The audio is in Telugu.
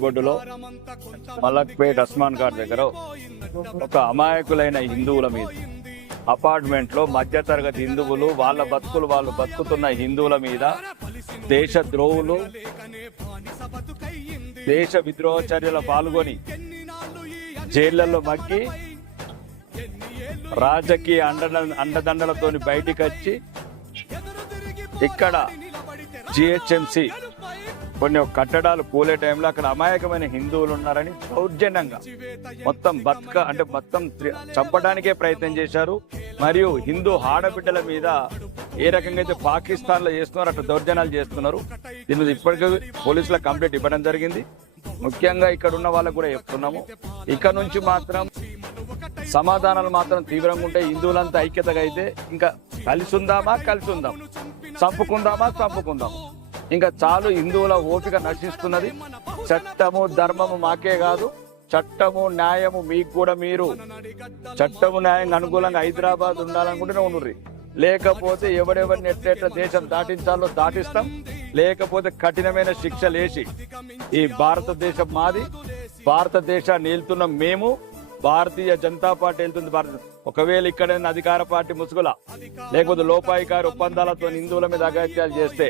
బొడ్డులో మలక్పేట్ అస్మాన్ ఘాట్ దగ్గర ఒక అమాయకులైన హిందువుల మీద అపార్ట్మెంట్ లో మధ్యతరగతి హిందువులు వాళ్ళ బతుకులు వాళ్ళు బతుకుతున్న హిందువుల మీద దేశ ద్రోహులు దేశ విద్రోహ చర్యలో పాల్గొని జైళ్లలో మగ్గి రాజకీయ అండదండలతో బయటికి వచ్చి ఇక్కడ జిహెచ్ఎంసి కొన్ని కట్టడాలు కూలే టైంలో అక్కడ అమాయకమైన హిందువులు ఉన్నారని దౌర్జన్యంగా మొత్తం చంపడానికే ప్రయత్నం చేశారు. మరియు హిందూ ఆడబిడ్డల మీద ఏ రకంగా అయితే పాకిస్తాన్ లో చేస్తున్నారు అట్లా దౌర్జన్యాలు చేస్తున్నారు. దీని మీద ఇప్పటికీ పోలీసులకు కంప్లైంట్ ఇవ్వడం జరిగింది. ముఖ్యంగా ఇక్కడ ఉన్న వాళ్ళకు కూడా చెప్తున్నాము, ఇక్కడ నుంచి మాత్రం సమాధానాలు మాత్రం తీవ్రంగా ఉంటే హిందువులంతా ఐక్యతగా అయితే ఇంకా కలిసి ఉందాం, చంపుకుందాం. ఇంకా చాలు, హిందువుల ఓపిక నశిస్తున్నది. చట్టము ధర్మము మాకే కాదు, చట్టము న్యాయము మీకు కూడా. మీరు చట్టము న్యాయంగా అనుకూలంగా హైదరాబాద్ ఉండాలనుకుంటూనే ఉండుర్రి. లేకపోతే ఎవరెవరిని ఎట్లెట్ల దేశం దాటించాలో దాటిస్తాం. లేకపోతే కఠినమైన శిక్షలు వేసి ఈ భారతదేశం మాది, భారతదేశాన్ని వెళ్తున్న మేము, భారతీయ జనతా పార్టీ వెళ్తుంది. ఒకవేళ ఇక్కడ అధికార పార్టీ ముసుగుల లేకపోతే లోపాయికారి ఒప్పందాలతో హిందువుల మీద అగత్యాలు చేస్తే